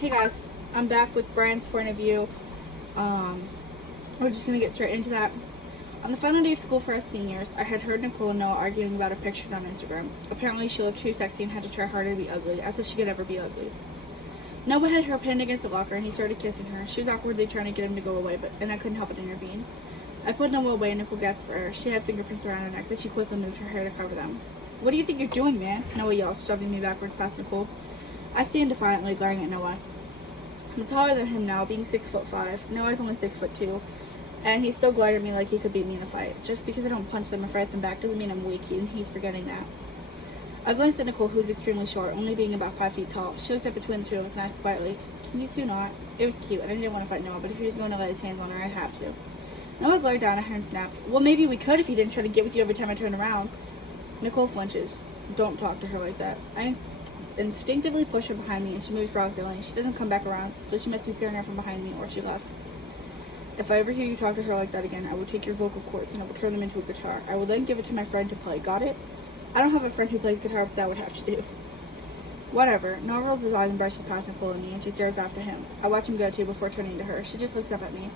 Hey guys, I'm back with Bryan's point of view. We're just gonna get straight into that. On the final day of school for us seniors, I had heard Nicole and Noah arguing about her pictures on Instagram. Apparently, she looked too sexy and had to try harder to be ugly, as if she could ever be ugly. Noah had her pinned against a locker and he started kissing her. She was awkwardly trying to get him to go away, and I couldn't help but intervene. I pulled Noah away and Nicole gasped for air. She had fingerprints around her neck, but she quickly moved her hair to cover them. "What do you think you're doing, man?" Noah yelled, shoving me backwards past Nicole. I stand defiantly, glaring at Noah. I'm taller than him now, being 6'5". Noah's only 6'2", and he still glared at me like he could beat me in a fight. Just because I don't punch them or fight them back doesn't mean I'm weak, and he's forgetting that. I glanced at Nicole, who was extremely short, only being about 5 feet tall. She looked up between the two of us and asked quietly, "Can you two not?" It was cute, and I didn't want to fight Noah, but if he was going to lay his hands on her, I'd have to. Noah glared down at her and snapped, "Well, maybe we could if he didn't try to get with you every time I turned around." Nicole flinches. Don't talk to her like that. I instinctively push her behind me, and she moves reluctantly. She doesn't come back around, so she must be peering her from behind me, or she left. "If I ever hear you talk to her like that again, I will take your vocal cords and I will turn them into a guitar. I will then give it to my friend to play. Got it?" I don't have a friend who plays guitar, but that would have to do. Whatever. Noah rolls his eyes and brushes past Nicole and me, and she stares after him. I watch him go too before turning to her. She just looks up at me.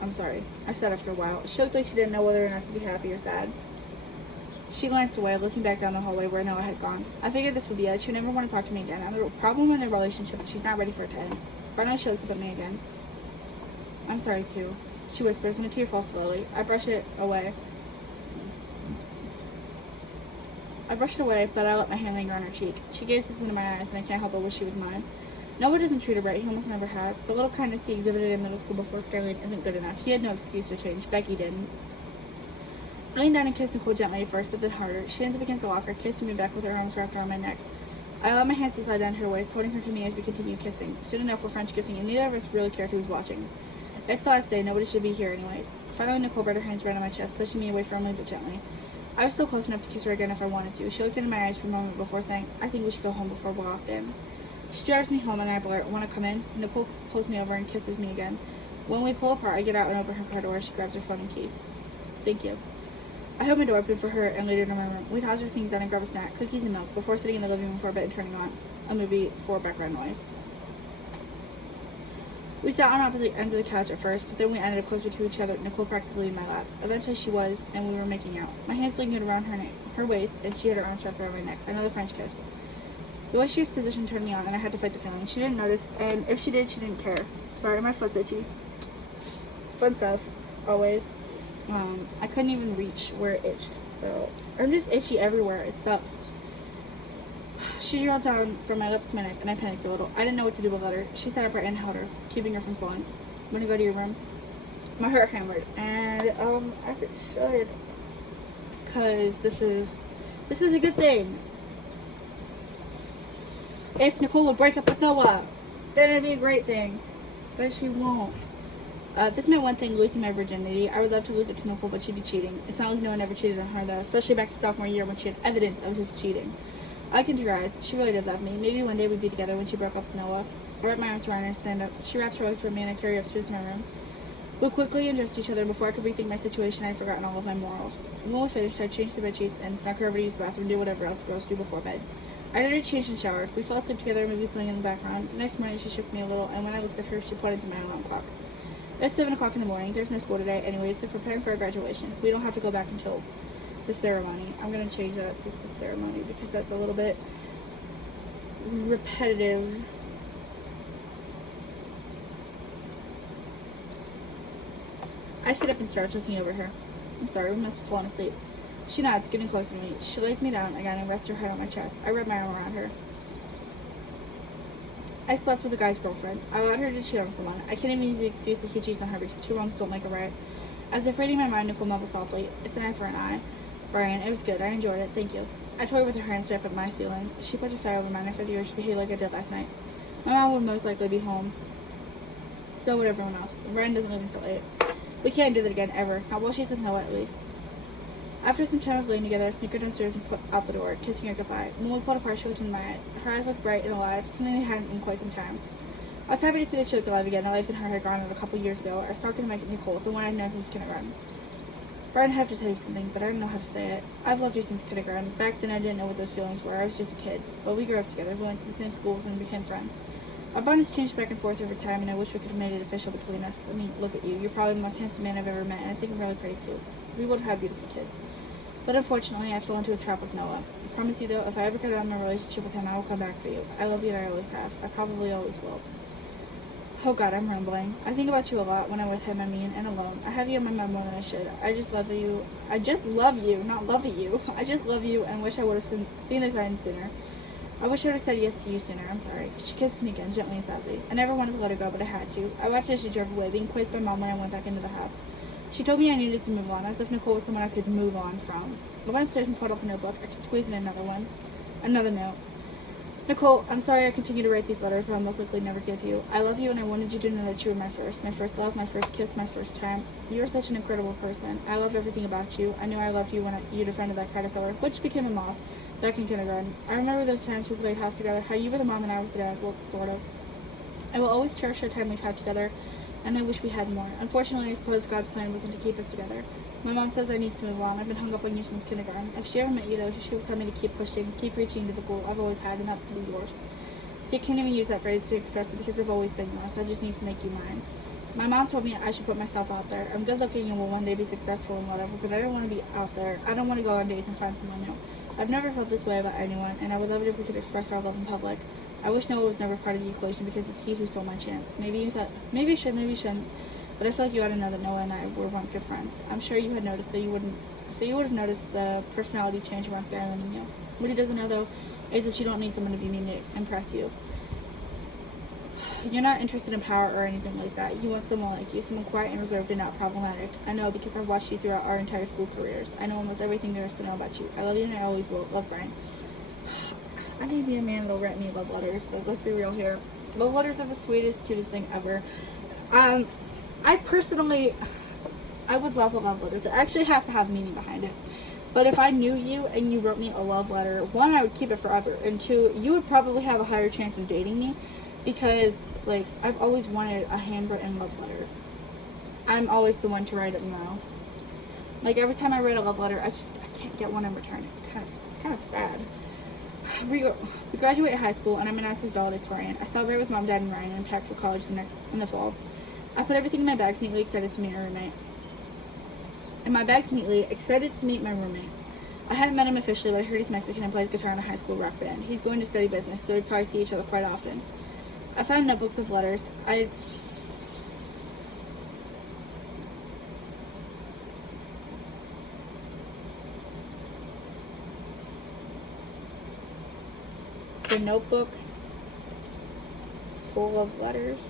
"I'm sorry," I said after a while. She looked like she didn't know whether or not to be happy or sad. She glanced away, looking back down the hallway where Noah had gone. I figured this would be it. She would never want to talk to me again. I'm the problem in their relationship, and she's not ready for it to end. Finally, she looks up at me again. "I'm sorry, too," she whispers, and a tear falls slowly. I brush it away, but I let my hand linger on her cheek. She gazes into my eyes, and I can't help but wish she was mine. Noah doesn't treat her right. He almost never has. The little kindness he exhibited in middle school before Skyline isn't good enough. He had no excuse to change. Becky didn't. I leaned down and kissed Nicole gently at first, but then harder. She ends up against the locker, kissing me back with her arms wrapped around my neck. I allowed my hands to slide down her waist, holding her to me as we continued kissing. Soon enough, we're French kissing, and neither of us really cared who was watching. It's the last day. Nobody should be here anyways. Finally, Nicole brought her hands around my chest, pushing me away firmly but gently. I was still close enough to kiss her again if I wanted to. She looked into my eyes for a moment before saying, "I think we should go home before we're locked in." She drives me home, and I blurt, "Want to come in?" Nicole pulls me over and kisses me again. When we pull apart, I get out and open her car door. She grabs her phone and keys. "Thank you." I held my door open for her and laid her in my room. We tossed her things down and grabbed a snack, cookies and milk, before sitting in the living room for a bit and turning on a movie for background noise. We sat on opposite ends of the couch at first, but then we ended up closer to each other, Nicole practically in my lap. Eventually she was, and we were making out. My hands lingered around her waist, and she had her arms wrapped around my neck. Another French kiss. The way she was positioned turned me on, and I had to fight the feeling. She didn't notice, and if she did, she didn't care. Sorry, my foot's itchy. Fun stuff, always. I couldn't even reach where it itched, so I'm just itchy everywhere. It sucks. She dropped down from my lips to my neck, and I panicked a little. I didn't know what to do but let her. She sat upright and held her, keeping her from falling. "Want to go to your room?" My heart hammered, and as it should, because this is a good thing. If Nicole will break up with Noah, then it'd be a great thing, but she won't. This meant one thing, losing my virginity. I would love to lose it to Nicole, but she'd be cheating. It's not like no one ever cheated on her, though, especially back in sophomore year when she had evidence of his cheating. I looked into her eyes. She really did love me. Maybe one day we'd be together when she broke up with Noah. I wrapped my arms around her and stand up. She wraps her legs for me, and I carry her upstairs to my room. We quickly undressed each other. Before I could rethink my situation, I had forgotten all of my morals. When we finished, I changed the bedsheets and snuck her over to use the bathroom and do whatever else girls do before bed. I had her change and showered. We fell asleep together, a movie playing in the background. The next morning, she shook me a little, and when I looked at her, she pointed to my alarm clock. It's 7 o'clock in the morning. There's no school today anyways. They're preparing for our graduation. We don't have to go back until the ceremony. I'm going to change that to the ceremony because that's a little bit repetitive. I sit up and stretch, looking over her. "I'm sorry, we must have fallen asleep." She nods, getting closer to me. She lays me down again and rests her head on my chest. I wrap my arm around her. "I slept with a guy's girlfriend. I allowed her to cheat on someone. I can't even use the excuse that he cheats on her because two wrongs don't make a right." As if reading my mind, Nicole mumbled softly, "It's an eye for an eye. Bryan, it was good. I enjoyed it. Thank you." I toyed with her hand and stood up at my ceiling. She put her side over mine. I felt the urge to behave like I did last night. My mom would most likely be home. So would everyone else. Bryan doesn't leave until 8. We can't do that again, ever. Not while she's with Noah, at least. After some time of laying together, I snickered downstairs and put out the door, kissing her goodbye. When we pulled apart, she looked into my eyes. Her eyes looked bright and alive, something they hadn't in quite some time. I was happy to see that she looked alive again. The life in her had gone out a couple years ago. I started to make Nicole, the one I'd known since kindergarten. "Bryan, I have to tell you something, but I don't know how to say it. I've loved you since kindergarten. Back then I didn't know what those feelings were. I was just a kid. But we grew up together. We went to the same schools and became friends. Our bond has changed back and forth over time, and I wish we could have made it official between us. I mean, look at you. You're probably the most handsome man I've ever met, and I think I'm really pretty too. We would have had beautiful kids. But unfortunately, I fell into a trap with Noah. I promise you, though, if I ever cut out my relationship with him, I will come back for you. I love you and I always have. I probably always will. Oh God, I'm rambling. I think about you a lot when I'm with him, and alone. I have you in my mind more than I should. I just love you. I just love you, not love you. I just love you and wish I would have seen the signs sooner. I wish I would have said yes to you sooner. I'm sorry. She kissed me again, gently and sadly. I never wanted to let her go, but I had to. I watched as she drove away, being quizzed by Mom when I went back into the house. She told me I needed to move on, as if Nicole was someone I could move on from. I went upstairs and pulled off a notebook. I could squeeze in another note. Nicole, I'm sorry I continue to write these letters I'll most likely never give you. I love you and I wanted you to know that you were my first love, my first kiss, my first time. You are such an incredible person. I love everything about you. I knew I loved you when you defended that caterpillar, which became a moth, back in kindergarten. I remember those times we played house together, how you were the mom and I was the dad, well, sort of. I will always cherish our time we've had together, and I wish we had more. Unfortunately, I suppose God's plan wasn't to keep us together. My mom says I need to move on. I've been hung up on you since kindergarten. If she ever met you, though, she will tell me to keep pushing, keep reaching to the goal I've always had, and that's to be yours. See, I can't even use that phrase to express it because I've always been yours. I just need to make you mine. My mom told me I should put myself out there. I'm good looking and will one day be successful and whatever, but I don't want to be out there. I don't want to go on dates and find someone new. I've never felt this way about anyone, and I would love it if we could express our love in public. I wish Noah was never part of the equation because it's he who stole my chance. Maybe you thought, maybe you should, maybe you shouldn't. But I feel like you ought to know that Noah and I were once good friends. I'm sure you had noticed, so you would have noticed the personality change around Skyline and you. What he doesn't know, though, is that you don't need someone to be mean to impress you. You're not interested in power or anything like that. You want someone like you, someone quiet and reserved and not problematic. I know because I've watched you throughout our entire school careers. I know almost everything there is to know about you. I love you and I always will. Love, Bryan. I need to be a man that'll write me love letters. But let's be real here. Love letters are the sweetest, cutest thing ever. I would love a love letter. It actually has to have meaning behind it. But if I knew you and you wrote me a love letter, one, I would keep it forever. And two, you would probably have a higher chance of dating me. Because, like, I've always wanted a handwritten love letter. I'm always the one to write it now. Like, every time I write a love letter, I can't get one in return. It's kind of sad. We graduate high school, and I'm an Ass's valedictorian. I celebrate with Mom, Dad, and Ryan, and pack for college in the fall. I put everything in my bags neatly, excited to meet my roommate. My roommate. I haven't met him officially, but I heard he's Mexican and plays guitar in a high school rock band. He's going to study business, so we'd probably see each other quite often. I found notebooks of letters. The notebook full of letters.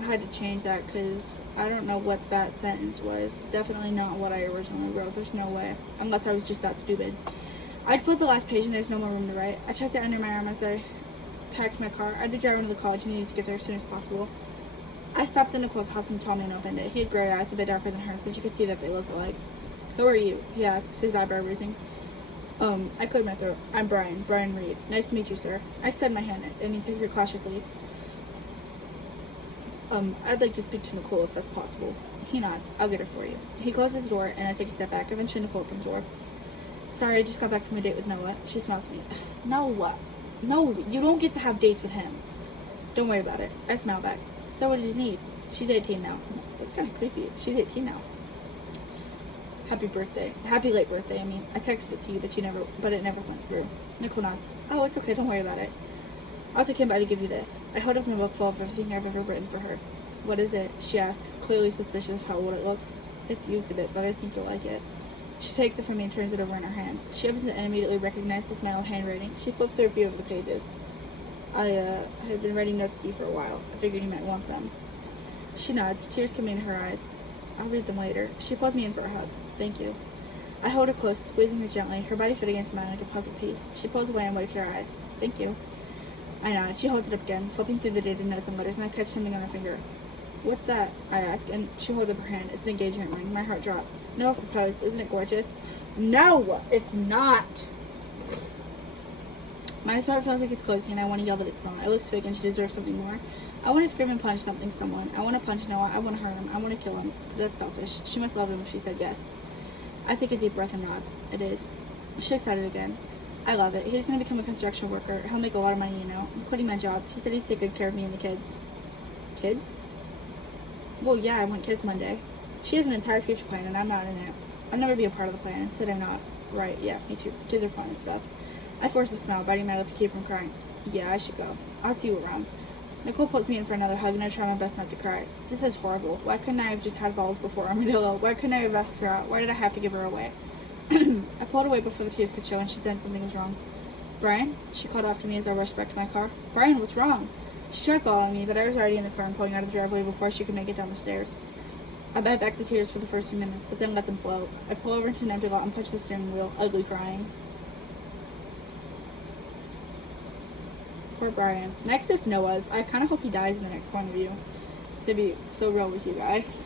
I had to change that because I don't know what that sentence was. Definitely not what I originally wrote. There's no way. Unless I was just that stupid. I'd flip the last page and there's no more room to write. I tucked it under my arm as I packed my car. I'd be driving to the college and needed to get there as soon as possible. I stopped at Nicole's house and told me and opened it. He had gray eyes, a bit darker than hers, but you could see that they looked alike. Who are you? He asked, his eyebrow raising. I cleared my throat. I'm Bryan. Bryan Reed. Nice to meet you, sir. I extended my hand and he took it cautiously. I'd like to speak to Nicole if that's possible. He nods. I'll get her for you. He closes the door and I take a step back. Eventually Nicole opens the door. Sorry, I just got back from a date with Noah. She smiles at me. No, you don't get to have dates with him. Don't worry about it. I smile back. So what did you need? She's 18 now. That's kind of creepy. She's 18 now. Happy birthday. Happy late birthday, I mean. I texted it to you, but it never went through. Nicole nods. Oh, it's okay. Don't worry about it. I also came by to give you this. I hold up my book full of everything I've ever written for her. What is it? She asks, clearly suspicious of how old it looks. It's used a bit, but I think you'll like it. She takes it from me and turns it over in her hands. She opens it and immediately recognizes the smell of handwriting. She flips through a few of the pages. I had been writing notes to you for a while. I figured you might want them. She nods, tears coming into her eyes. I'll read them later. She pulls me in for a hug. Thank you. I hold her close, squeezing her gently, her body fit against mine like a puzzle piece. She pulls away and wipes her eyes. Thank you. I nod. She holds it up again, flipping through the dated notes and letters, and I catch something on her finger. What's that? I ask, and she holds up her hand. It's an engagement ring. My heart drops. Noah proposed. Isn't it gorgeous? No, it's not. My heart feels like it's closing, and I want to yell that it's not. It looks fake, and she deserves something more. I want to scream and punch someone. I want to punch Noah. I want to hurt him. I want to kill him. That's selfish. She must love him if she said yes. I take a deep breath and nod. It is. She excited again. I love it. He's going to become a construction worker. He'll make a lot of money, you know. I'm quitting my jobs. He said he'd take good care of me and the kids. Kids? Well, yeah, I want kids Monday. She has an entire future plan, and I'm not in it. I'll never be a part of the plan. Said I'm not. Right, yeah, me too. Kids are fun and stuff. I forced a smile, biting my lip to keep from crying. Yeah, I should go. I'll see you around. Nicole puts me in for another hug, and I try my best not to cry. This is horrible. Why couldn't I have just had balls before Armadillo? Why couldn't I have asked her out? Why did I have to give her away? I pulled away before the tears could show, and she said something was wrong. Bryan? She called after me as I rushed back to my car. Bryan, what's wrong? She tried following me, but I was already in the car and pulling out of the driveway before she could make it down the stairs. I bit back the tears for the first few minutes, but then let them flow. I pull over into an empty lot and punch the steering wheel, ugly crying. Poor Bryan. Next is Noah's. I kind of hope he dies in the next point of view. To be so real with you guys.